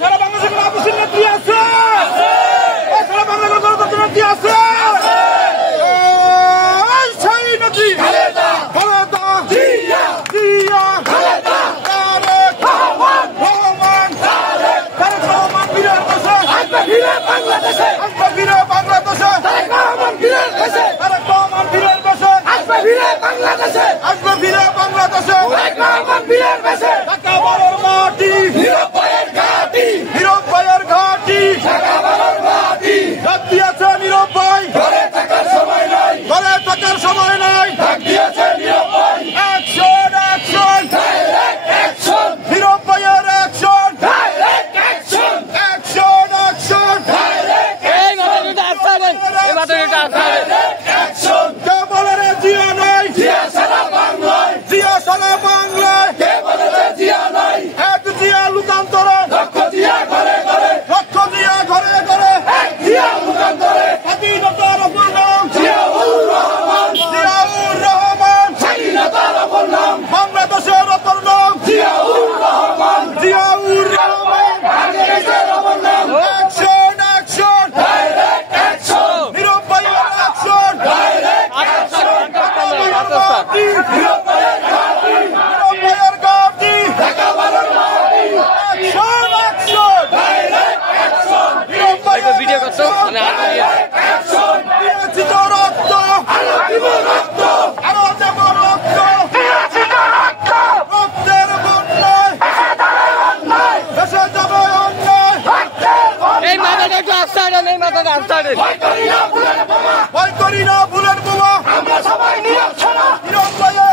সারা বাংলাদেশের আবুসির নেত্রী আছে, সারা বাংলাদেশের গণতন্ত্র নেত্রী আছে। সেই নেত্রী খালেদা জিয়া তারেক রহমান বীরের দেশে আসবে, ফিরে বাংলাদেশে তারেক রহমান বীরের দেশে তারেক রহমান বীরের দেশে আসবে, ফিরে বাংলাদেশে আসবে, ফিরে বাংলাদেশে তারেক রহমান বীরের দেশে। ঢাকা বারোর মাটি নীরব ভাইয়ের ঘাঁটি, নীরব ভাইয়ের ঘাঁটি, ঢাকা বারোর মাটি ডাক দিয়েছে নীরব ভাই, ঘরে থাকার সময় নাই, ঘরে থাকার সময় নাই, ডাক দিয়েছে নীরব ভাই। Action action direct action, Nirob ভাইয়ের action direct action, action action direct action. কে বলে রে জিয়া নাই, জিয়া সারা বাংলায়, জিয়া সারা বাংলায়, কে বলেছে জিয়া নাই, এক জিয়া লুকান্তরে, লক্ষ জিয়া ঘরে ঘরে, লক্ষ জিয়া ঘরে ঘরে, এক জিয়া লুকান্তরে। স্বাধীনতার অপর নাম জিয়াউর রহমান, জিয়াউর রহমান, স্বাধীনতার অপর নাম বাংলাদেশের অপর নাম জিয়াউর রহমান, জিয়াউর রহমান, বাংলাদেশের অপর নাম। Action action direct action, Nirob ভাইয়ের অ্যাকশন ডাইরেক্ট অ্যাকশন। নীরব ভাইয়ের ঘাঁটি, নীরব ভাইয়ের ঘাঁটি, ঢাকা বারোর মাটি। Action action direct action, Nirob ভাইয়ের ভিডিও করছো ডাইরেক্ট অ্যাকশন। দিয়েছি তো রক্ত, আরো দিব রক্ত, আরো দেব রক্ত, দিয়েছি তো রক্ত, রক্তের বন্যায় এসে যাবে অন্যায়, এসে যাবে অন্যায়, রক্তের বন্যায়। এই মাথাটা একটু আস্তাড়েন, এই মাথাটা আস্তাড়েন। ভয় করি না বুলেট বোমা, ভয় করি না বুলেট বোমা, আমরা সবাই নীরব শোনা, নীরব ভাইয়ের